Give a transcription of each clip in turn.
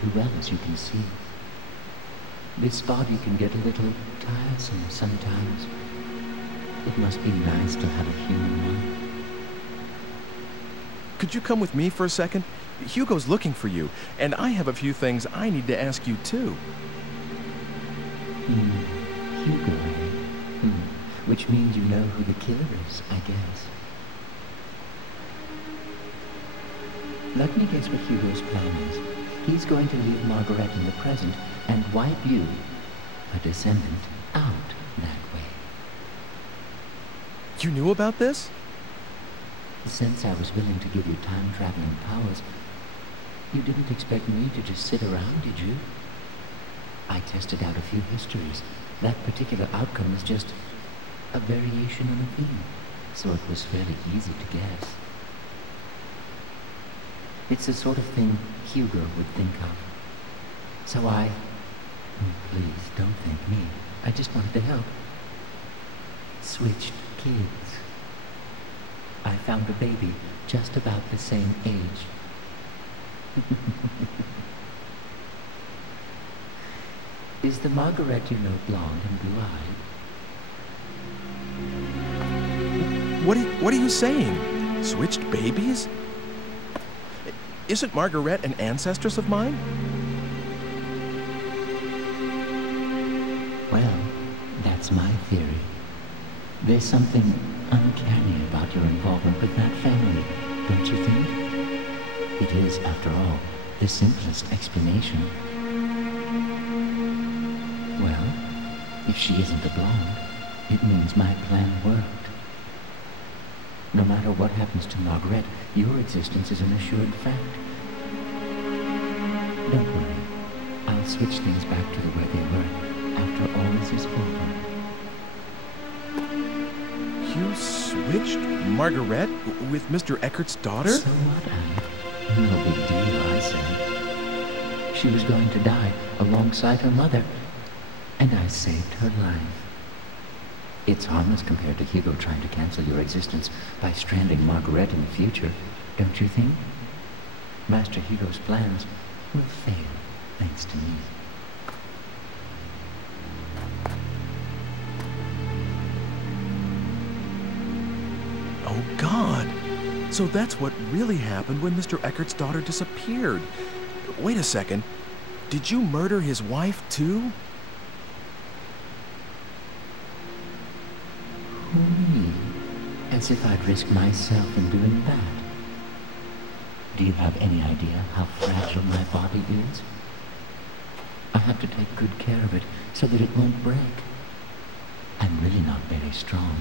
too well, as you can see. This body can get a little tiresome sometimes. It must be nice to have a human one. Could you come with me for a second? Hugo's looking for you, and I have a few things I need to ask you too. Hugo, eh? Which means you know who the killer is, I guess. Let me guess what Hugo's plan is. He's going to leave Margarette in the present and wipe you, a descendant, out that way. You knew about this? Since I was willing to give you time-traveling powers, you didn't expect me to just sit around, did you? I tested out a few histories. That particular outcome is just a variation on a theme, so it was fairly easy to guess. It's the sort of thing Hugo would think of. So please don't thank me. I just wanted to help. Switched kids. I found a baby just about the same age. Is the Margarette you know blonde and blue-eyed? What are you saying? Switched babies? Isn't Margarette an ancestress of mine? Well, that's my theory. There's something uncanny about your involvement with that family, don't you think? It is, after all, the simplest explanation. Well, if she isn't a blonde, it means my plan worked. No matter what happens to Margarette, your existence is an assured fact. Don't worry. I'll switch things back to the way they were after all this is over. You switched Margarette with Mr. Eckert's daughter? So what, no big deal, I said. She was going to die alongside her mother, and I saved her life. It's harmless compared to Hugo trying to cancel your existence by stranding Margarette in the future, don't you think? Master Hugo's plans will fail, thanks to me. Oh, God. So that's what really happened when Mr. Eckert's daughter disappeared. Wait a second. Did you murder his wife, too? Me? As if I'd risk myself in doing that. Do you have any idea how fragile my body is? I have to take good care of it so that it won't break. I'm really not very strong.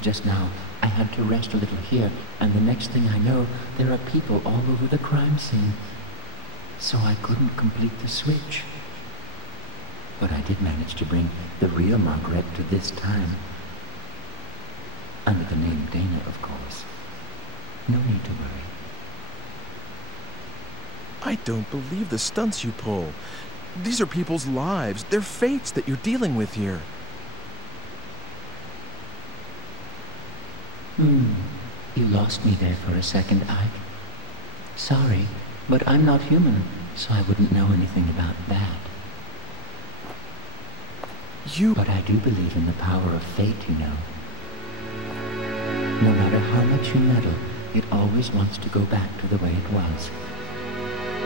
Just now, I had to rest a little here, and the next thing I know, there are people all over the crime scene. So I couldn't complete the switch. But I did manage to bring the real Margarette to this time. Under the name Dana, of course. No need to worry. I don't believe the stunts you pull. These are people's lives. They're fates that you're dealing with here. You lost me there for a second, Ike. Sorry, but I'm not human, so I wouldn't know anything about that. But I do believe in the power of fate, you know. No matter how much you meddle, it always wants to go back to the way it was.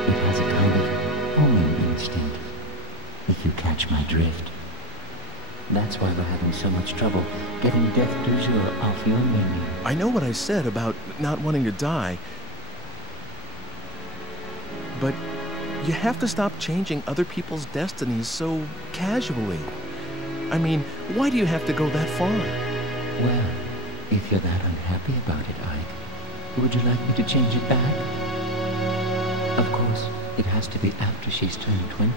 It has a kind of homing instinct, if you catch my drift. That's why we're having so much trouble getting death du jour off your menu. I know what I said about not wanting to die, but you have to stop changing other people's destinies so casually. I mean, why do you have to go that far? Well, if you're that unhappy about it, Ike, would you like me to change it back? Of course, it has to be after she's turned 20,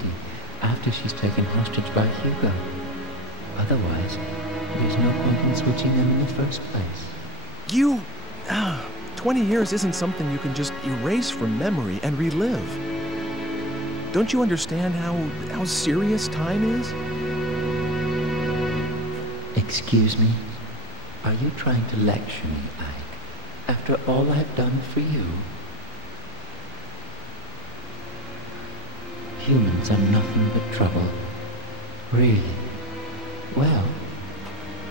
after she's taken hostage by Hugo. Otherwise, there's no point in switching them in the first place. 20 years isn't something you can just erase from memory and relive. Don't you understand how serious time is? Excuse me? Are you trying to lecture me, Ike? After all I've done for you? humans are nothing but trouble. Really? Well,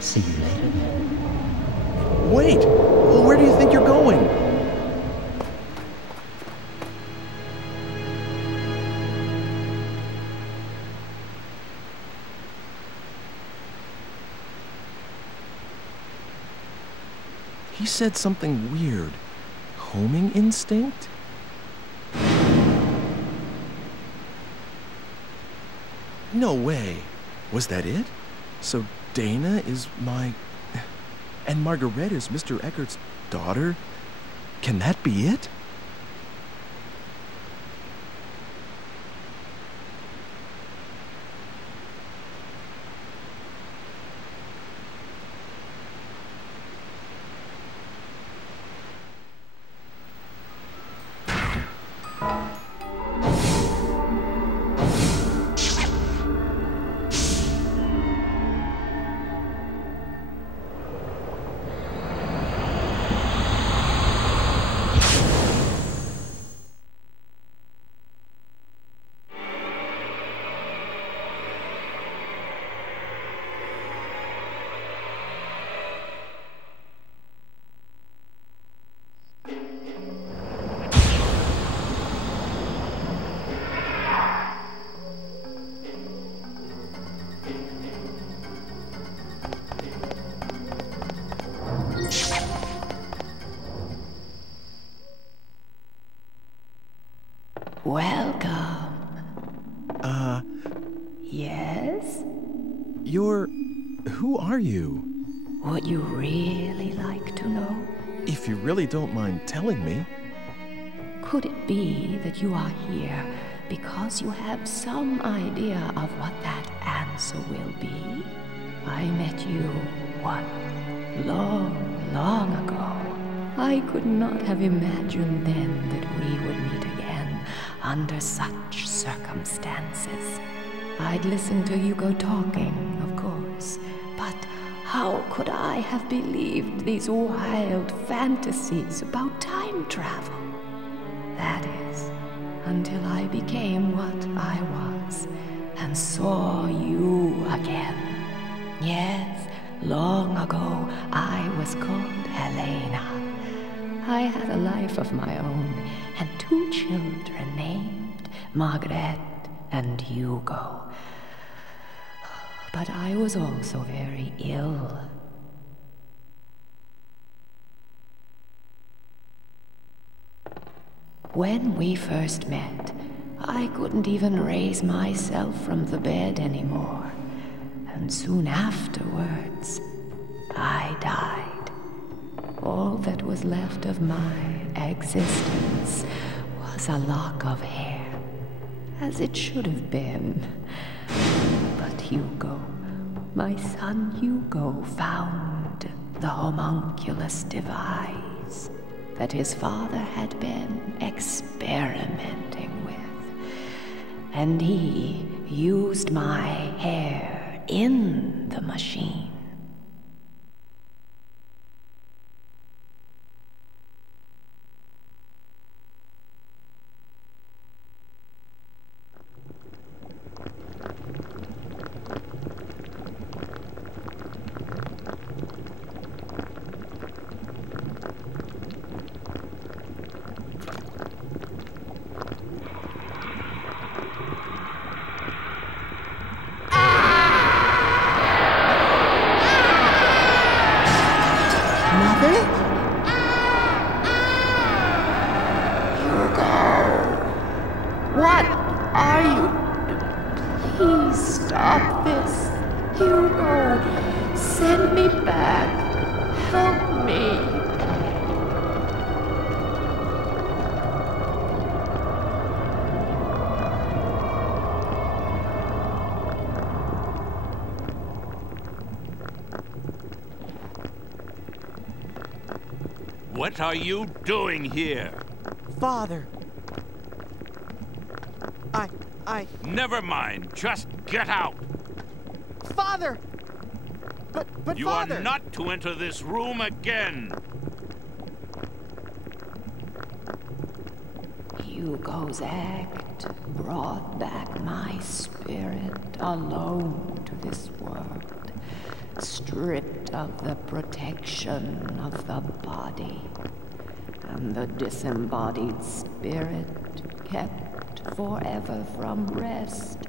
see you later then. Wait! Where do you think you're going? He said something weird. Homing instinct? No way. Was that it? So Dana is my... And Margarette is Mr. Eckert's daughter? Can that be it? Welcome. Yes? Who are you? Would you really like to know? If you really don't mind telling me. Could it be that you are here because you have some idea of what that answer will be? I met you, what, long ago. I could not have imagined then that we would meet again under such circumstances. I'd listened to you go talking, of course, but how could I have believed these wild fantasies about time travel? That is, until I became what I was and saw you again. Yes, long ago I was called Helena. I had a life of my own and 2 children named Margarette and Hugo. But I was also very ill. When we first met, I couldn't even raise myself from the bed anymore. And soon afterwards, I died. All that was left of my existence was a lock of hair, as it should have been. But Hugo, my son Hugo, found the homunculus device that his father had been experimenting with. And he used my hair in the machine. What are you? Please stop this. Hugo, send me back. Help me. What are you doing here? Father. I... Never mind. Just get out. Father! But you Father! are not to enter this room again. Hugo's act brought back my spirit alone to this world, stripped of the protection of the body, and the disembodied spirit kept forever from rest